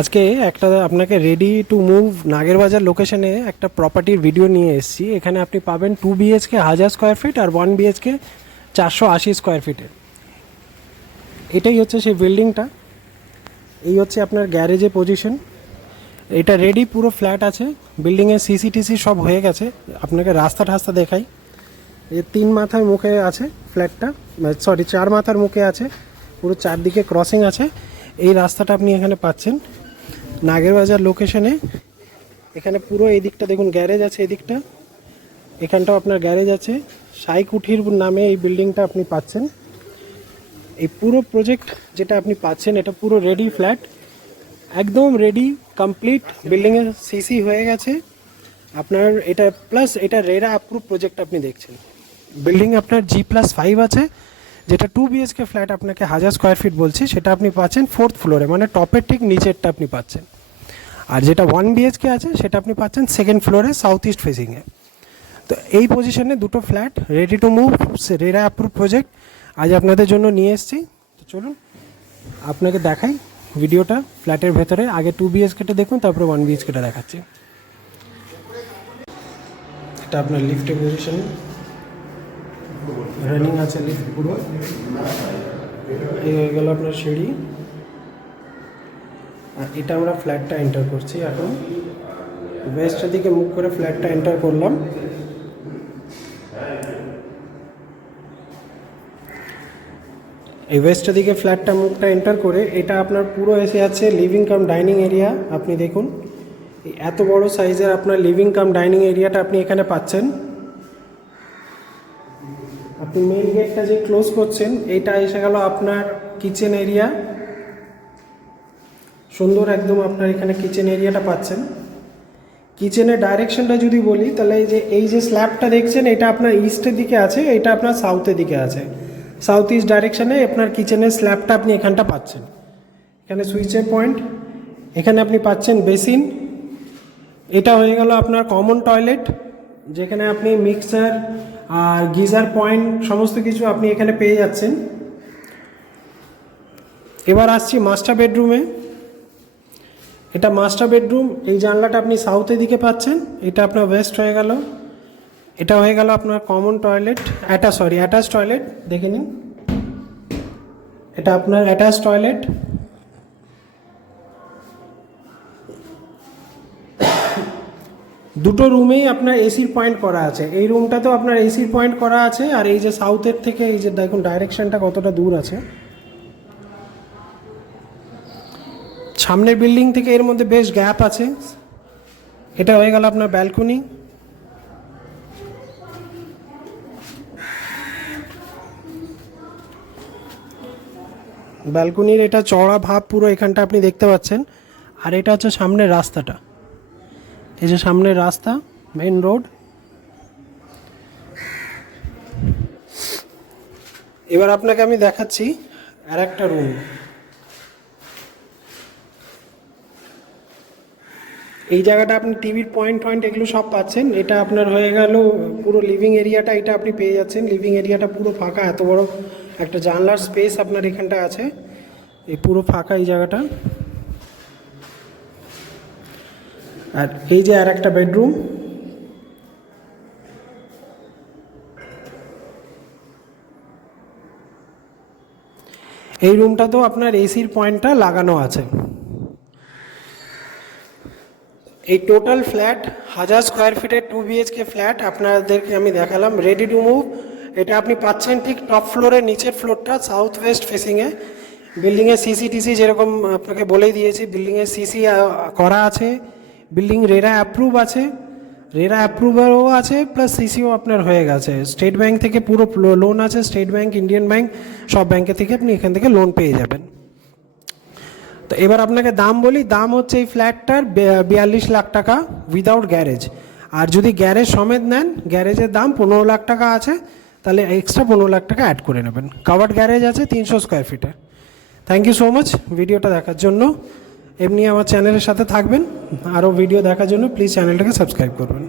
আজকে একটা আপনাকে রেডি টু মুভ নাগেরবাজার লোকেশনে একটা প্রপার্টির ভিডিও নিয়ে এসেছি। এখানে আপনি পাবেন 2 বিএইচকে 1000 স্কোয়ার ফিট আর 1 বিএইচকে 480 স্কোয়ার ফিটের। এটাই হচ্ছে সেই বিল্ডিংটা। এই হচ্ছে আপনার গ্যারেজে পজিশন। এটা রেডি, পুরো ফ্ল্যাট আছে, বিল্ডিংয়ে সিসিটিসি সব হয়ে গেছে। আপনাকে রাস্তা ঠাস্তা দেখাই। এই 3 মাথার মুখে আছে ফ্ল্যাটটা, সরি 4 মাথার মুখে আছে, পুরো চারদিকে ক্রসিং আছে। এই রাস্তাটা আপনি এখানে পাচ্ছেন নাগেরবাজার লোকেশনে। এখানে পুরো এই দিকটা দেখুন গ্যারেজ আছে, এদিকটা এখানটাও আপনার গ্যারেজ আছে। সাই কুঠির নামে এই বিল্ডিংটা আপনি পাচ্ছেন। এই পুরো প্রজেক্ট যেটা আপনি পাচ্ছেন এটা পুরো রেডি ফ্ল্যাট, একদম রেডি কমপ্লিট। বিল্ডিংয়ের সিসি হয়ে গেছে আপনার। এটা প্লাস এটা রেরা অ্যাপ্রুভ প্রজেক্ট আপনি দেখছেন। বিল্ডিং আপনার G+5 আছে, যেটা 2 বিএইচকে ফ্ল্যাট আপনাকে 1000 স্কোয়ার ফিট বলছি, সেটা আপনি পাচ্ছেন 4th ফ্লোরে, মানে টপের ঠিক নিচেরটা আপনি পাচ্ছেন। আর যেটা 1 বিএইচকে আছে সেটা আপনি পাচ্ছেন 2nd ফ্লোরে সাউথ ইস্ট ফেসিংয়ে। তো এই পজিশনে দুটো flat ready to move, RERA approve project আজ আপনাদের জন্য নিয়ে এসেছি। তো চলুন আপনাকে দেখাই ভিডিওটা ফ্ল্যাটের ভেতরে। আগে 2 বিএইচকেটা দেখুন, তারপরে 1 বিএইচকেটা দেখাচ্ছি। এটা আপনার লিফটের পজিশন, রানিং আছে লিফট পুরো। এই হয়ে গেল আপনার সিঁড়ি। আর এটা আমরা ফ্ল্যাটটা এন্টার করছি এখন। ওয়েস্টের দিকে মুখ করে ফ্ল্যাটটা এন্টার করলাম। এই ওয়েস্টের দিকে ফ্ল্যাটটা মুখটা এন্টার করে এটা আপনার পুরো এসে আছে লিভিং কাম ডাইনিং এরিয়া। আপনি দেখুন এত বড় সাইজের আপনার লিভিং কাম ডাইনিং এরিয়াটা আপনি এখানে পাচ্ছেন। আপনি মেইন গেটটা যে ক্লোজ করছেন, এইটা এসে গেল আপনার কিচেন এরিয়া। সুন্দর একদম আপনার এখানে কিচেন এরিয়াটা পাচ্ছেন। কিচেনের ডাইরেকশনটা যদি বলি তাহলে এই যে স্ল্যাবটা দেখছেন এটা আপনার ইস্টের দিকে আছে, এটা আপনার সাউথের দিকে আছে। সাউথ ইস্ট ডাইরেকশনে আপনার কিচেনের স্ল্যাবটা আপনি এখানটা পাচ্ছেন। এখানে সুইচের পয়েন্ট, এখানে আপনি পাচ্ছেন বেসিন। এটা হয়ে গেল আপনার কমন টয়লেট, যেখানে আপনি মিক্সার আর গিজার পয়েন্ট সমস্ত কিছু আপনি এখানে পেয়ে যাচ্ছেন। এবার আসছি মাস্টার বেডরুমে। এটা মাস্টার বেডরুম। এই জানলাটা আপনি সাউথের দিকে পাচ্ছেন, এটা আপনার ওয়েস্ট হয়ে গেল। এটা হয়ে গেল আপনার কমন টয়লেট, অ্যাটাচ টয়লেট দেখে নিন। এটা আপনার অ্যাটাচ টয়লেট। দুটো রুমেই আপনার এসির পয়েন্ট করা আছে। এই রুমটাতেও আপনার এসির পয়েন্ট করা আছে। আর এই যে সাউথের থেকে এই যে দেখুন ডাইরেকশনটা কতটা দূর আছে। সামনের বিল্ডিং থেকে এর মধ্যে বেশ গ্যাপ আছে। এটা হয়ে গেল আপনার ব্যালকনি। ব্যালকনির এটা চওড়া ভাব পুরো এখানটা আপনি দেখতে পাচ্ছেন। আর এটা হচ্ছে সামনের রাস্তাটা, এই যে সামনের রাস্তা, মেইন রোড। এবার আপনাকে আমি দেখাচ্ছি আর একটা রুম। এই জায়গাটা আপনি টিভির পয়েন্ট এগুলো সব পাচ্ছেন। এটা আপনার হয়ে গেল পুরো লিভিং এরিয়াটা, এটা আপনি পেয়ে যাচ্ছেন। লিভিং এরিয়াটা পুরো ফাঁকা, এত বড় একটা জানলার স্পেস আপনার এখানটা আছে। এই পুরো ফাঁকা এই জায়গাটা। আর এই যে আর একটা বেডরুম। এই রুমটাতেও আপনার এসির পয়েন্টটা লাগানো আছে। এই টোটাল ফ্ল্যাট 1000 স্কোয়ার ফিটের 2 বিএইচকে ফ্ল্যাট আপনাদেরকে আমি দেখালাম রেডি টু মুভ। এটা আপনি পাচ্ছেন ঠিক টপ ফ্লোরের নিচের ফ্লোরটা সাউথ ওয়েস্ট ফেসিংয়ে। বিল্ডিংয়ের সিসিটিসি যেরকম আপনাকে বলেই দিয়েছি, বিল্ডিংয়ের সিসি করা আছে। বিল্ডিং রেরা অ্যাপ্রুভ আছে, রেরা অ্যাপ্রুভারও আছে, প্লাস সিসিও আপনার হয়ে গেছে। স্টেট ব্যাংক থেকে পুরো লোন আছে, স্টেট ব্যাংক, ইন্ডিয়ান ব্যাংক, সব ব্যাংকে থেকে আপনি এখান থেকে লোন পেয়ে যাবেন। তো এবার আপনাকে দাম বলি। দাম হচ্ছে এই ফ্ল্যাটটার 42 লাখ টাকা উইদাউট গ্যারেজ। আর যদি গ্যারেজ সমেত নেন, গ্যারেজের দাম 15 লাখ টাকা আছে, তাহলে এক্সট্রা 15 লাখ টাকা অ্যাড করে নেবেন। কাভার্ড গ্যারেজ আছে 300 স্কোয়ার ফিটে। থ্যাংক ইউ সো মাচ ভিডিওটা দেখার জন্য। এমনি আমার চ্যানেলের সাথে থাকবেন, আরও ভিডিও দেখার জন্য প্লিজ চ্যানেলটাকে সাবস্ক্রাইব করবেন।